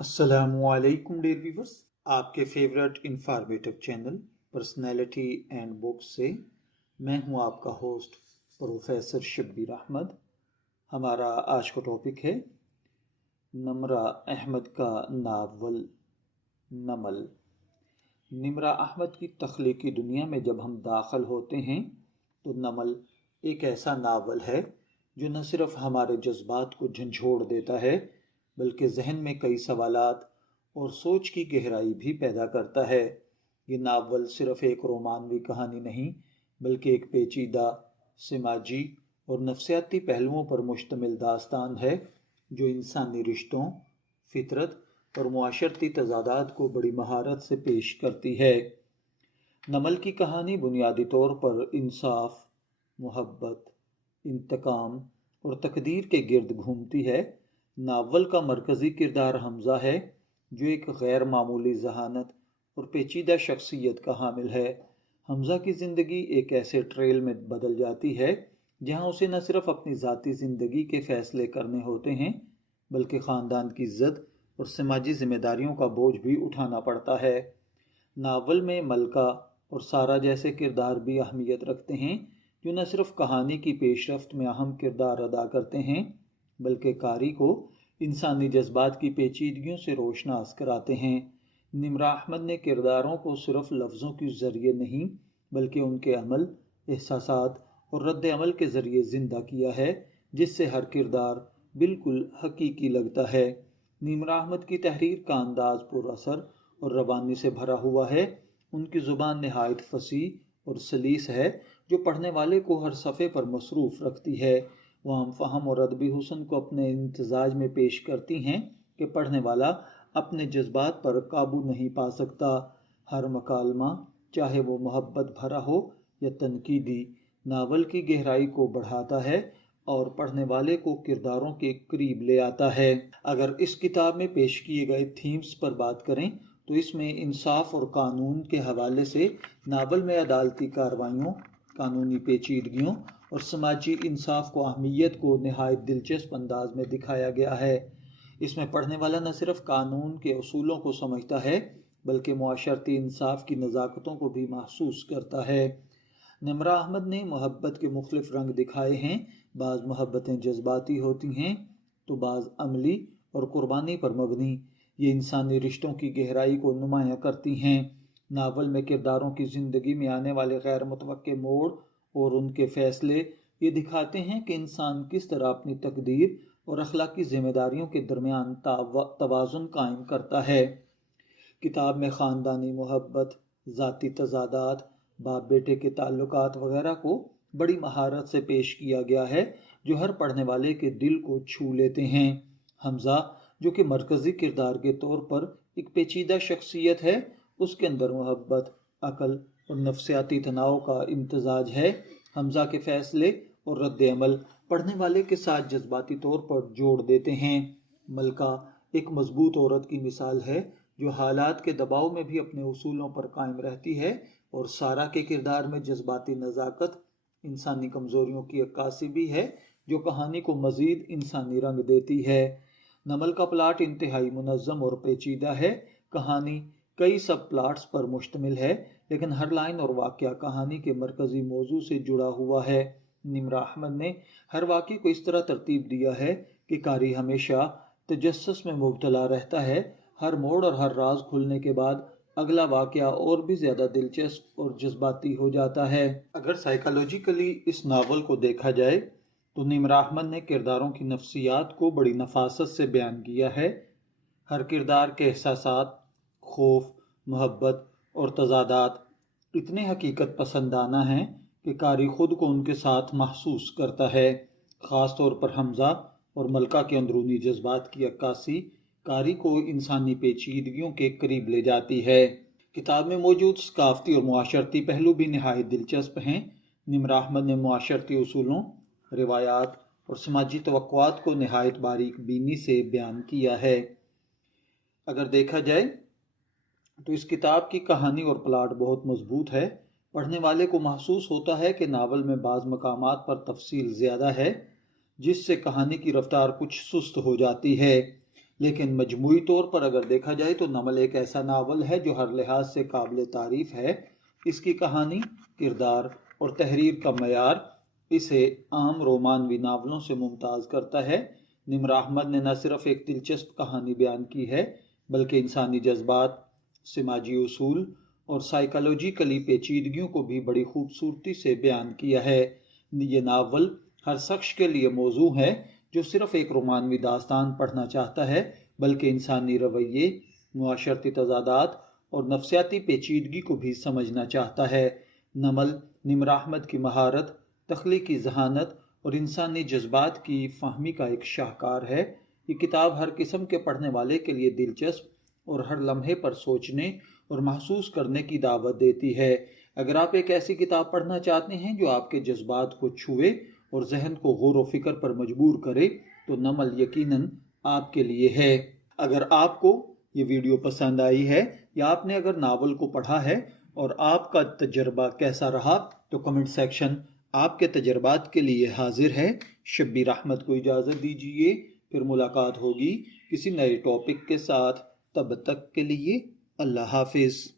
السلام علیکم dear viewers, آپ کے favourite informative channel personality and books سے میں ہوں آپ کا ہوسٹ پروفیسر شبیر احمد۔ ہمارا آج کا ٹاپک ہے نمرہ احمد کا ناول نمل۔ نمرہ احمد کی تخلیقی دنیا میں جب ہم داخل ہوتے ہیں تو نمل ایک ایسا ناول ہے جو نہ صرف ہمارے جذبات کو جھنجھوڑ دیتا ہے بلکہ ذہن میں کئی سوالات اور سوچ کی گہرائی بھی پیدا کرتا ہے۔ یہ ناول صرف ایک رومانوی کہانی نہیں بلکہ ایک پیچیدہ سماجی اور نفسیاتی پہلوؤں پر مشتمل داستان ہے جو انسانی رشتوں، فطرت اور معاشرتی تضادات کو بڑی مہارت سے پیش کرتی ہے۔ نمل کی کہانی بنیادی طور پر انصاف، محبت، انتقام اور تقدیر کے گرد گھومتی ہے۔ ناول کا مرکزی کردار حمزہ ہے جو ایک غیر معمولی ذہانت اور پیچیدہ شخصیت کا حامل ہے۔ حمزہ کی زندگی ایک ایسے ٹریل میں بدل جاتی ہے جہاں اسے نہ صرف اپنی ذاتی زندگی کے فیصلے کرنے ہوتے ہیں بلکہ خاندان کی عزت اور سماجی ذمہ داریوں کا بوجھ بھی اٹھانا پڑتا ہے۔ ناول میں ملکہ اور سارہ جیسے کردار بھی اہمیت رکھتے ہیں جو نہ صرف کہانی کی پیش رفت میں اہم کردار ادا کرتے ہیں بلکہ قاری کو انسانی جذبات کی پیچیدگیوں سے روشناس کراتے ہیں۔ نمرہ احمد نے کرداروں کو صرف لفظوں کے ذریعے نہیں بلکہ ان کے عمل، احساسات اور رد عمل کے ذریعے زندہ کیا ہے، جس سے ہر کردار بالکل حقیقی لگتا ہے۔ نمرہ احمد کی تحریر کا انداز پر اثر اور روانی سے بھرا ہوا ہے۔ ان کی زبان نہایت فصیح اور سلیس ہے جو پڑھنے والے کو ہر صفحے پر مصروف رکھتی ہے۔ وہ ہم فہم اور ادبی حسن کو اپنے امتزاج میں پیش کرتی ہیں کہ پڑھنے والا اپنے جذبات پر قابو نہیں پا سکتا۔ ہر مکالمہ چاہے وہ محبت بھرا ہو یا تنقیدی، ناول کی گہرائی کو بڑھاتا ہے اور پڑھنے والے کو کرداروں کے قریب لے آتا ہے۔ اگر اس کتاب میں پیش کیے گئے تھیمز پر بات کریں تو اس میں انصاف اور قانون کے حوالے سے ناول میں عدالتی کارروائیوں، قانونی پیچیدگیوں اور سماجی انصاف کو اہمیت کو نہایت دلچسپ انداز میں دکھایا گیا ہے۔ اس میں پڑھنے والا نہ صرف قانون کے اصولوں کو سمجھتا ہے بلکہ معاشرتی انصاف کی نزاکتوں کو بھی محسوس کرتا ہے۔ نمرہ احمد نے محبت کے مختلف رنگ دکھائے ہیں۔ بعض محبتیں جذباتی ہوتی ہیں تو بعض عملی اور قربانی پر مبنی۔ یہ انسانی رشتوں کی گہرائی کو نمایاں کرتی ہیں۔ ناول میں کرداروں کی زندگی میں آنے والے غیر متوقع موڑ اور ان کے فیصلے یہ دکھاتے ہیں کہ انسان کس طرح اپنی تقدیر اور اخلاقی ذمہ داریوں کے درمیان توازن قائم کرتا ہے۔ کتاب میں خاندانی محبت، ذاتی تضادات، باپ بیٹے کے تعلقات وغیرہ کو بڑی مہارت سے پیش کیا گیا ہے جو ہر پڑھنے والے کے دل کو چھو لیتے ہیں۔ حمزہ جو کہ مرکزی کردار کے طور پر ایک پیچیدہ شخصیت ہے، اس کے اندر محبت، عقل اور نفسیاتی تناؤ کا امتزاج ہے۔ حمزہ کے فیصلے اور رد عمل پڑھنے والے کے ساتھ جذباتی طور پر جوڑ دیتے ہیں۔ ملکہ ایک مضبوط عورت کی مثال ہے جو حالات کے دباؤ میں بھی اپنے اصولوں پر قائم رہتی ہے، اور سارہ کے کردار میں جذباتی نزاکت انسانی کمزوریوں کی عکاسی بھی ہے جو کہانی کو مزید انسانی رنگ دیتی ہے۔ نمل کا پلاٹ انتہائی منظم اور پیچیدہ ہے۔ کہانی کئی سب پلاٹس پر مشتمل ہے لیکن ہر لائن اور واقعہ کہانی کے مرکزی موضوع سے جڑا ہوا ہے۔ نمرہ احمد نے ہر واقعے کو اس طرح ترتیب دیا ہے کہ قاری ہمیشہ تجسس میں مبتلا رہتا ہے۔ ہر موڑ اور ہر راز کھلنے کے بعد اگلا واقعہ اور بھی زیادہ دلچسپ اور جذباتی ہو جاتا ہے۔ اگر سائیکالوجیکلی اس ناول کو دیکھا جائے تو نمرہ احمد نے کرداروں کی نفسیات کو بڑی نفاست سے بیان کیا ہے۔ ہر کردار کے احساسات، خوف، محبت اور تضادات اتنے حقیقت پسندانہ ہیں کہ قاری خود کو ان کے ساتھ محسوس کرتا ہے۔ خاص طور پر حمزہ اور ملکہ کے اندرونی جذبات کی عکاسی قاری کو انسانی پیچیدگیوں کے قریب لے جاتی ہے۔ کتاب میں موجود ثقافتی اور معاشرتی پہلو بھی نہایت دلچسپ ہیں۔ نمرہ احمد نے معاشرتی اصولوں، روایات اور سماجی توقعات کو نہایت باریک بینی سے بیان کیا ہے۔ اگر دیکھا جائے تو اس کتاب کی کہانی اور پلاٹ بہت مضبوط ہے۔ پڑھنے والے کو محسوس ہوتا ہے کہ ناول میں بعض مقامات پر تفصیل زیادہ ہے جس سے کہانی کی رفتار کچھ سست ہو جاتی ہے۔ لیکن مجموعی طور پر اگر دیکھا جائے تو نمل ایک ایسا ناول ہے جو ہر لحاظ سے قابل تعریف ہے۔ اس کی کہانی، کردار اور تحریر کا معیار اسے عام رومانوی ناولوں سے ممتاز کرتا ہے۔ نمر احمد نے نہ صرف ایک دلچسپ کہانی بیان کی ہے بلکہ انسانی جذبات، سماجی اصول اور سائیکالوجیکلی پیچیدگیوں کو بھی بڑی خوبصورتی سے بیان کیا ہے۔ یہ ناول ہر شخص کے لیے موزوں ہے جو صرف ایک رومانوی داستان پڑھنا چاہتا ہے بلکہ انسانی رویے، معاشرتی تضادات اور نفسیاتی پیچیدگی کو بھی سمجھنا چاہتا ہے۔ نمر احمد کی مہارت، تخلیقی ذہانت اور انسانی جذبات کی فہمی کا ایک شاہکار ہے۔ یہ کتاب ہر قسم کے پڑھنے والے کے لیے دلچسپ اور ہر لمحے پر سوچنے اور محسوس کرنے کی دعوت دیتی ہے۔ اگر آپ ایک ایسی کتاب پڑھنا چاہتے ہیں جو آپ کے جذبات کو چھوئے اور ذہن کو غور و فکر پر مجبور کرے تو نمل یقیناً آپ کے لیے ہے۔ اگر آپ کو یہ ویڈیو پسند آئی ہے یا آپ نے اگر ناول کو پڑھا ہے اور آپ کا تجربہ کیسا رہا تو کمنٹ سیکشن آپ کے تجربات کے لیے حاضر ہے۔ شبیر احمد کو اجازت دیجیے، پھر ملاقات ہوگی کسی نئے ٹاپک کے ساتھ۔ تب تک کے لیے اللہ حافظ۔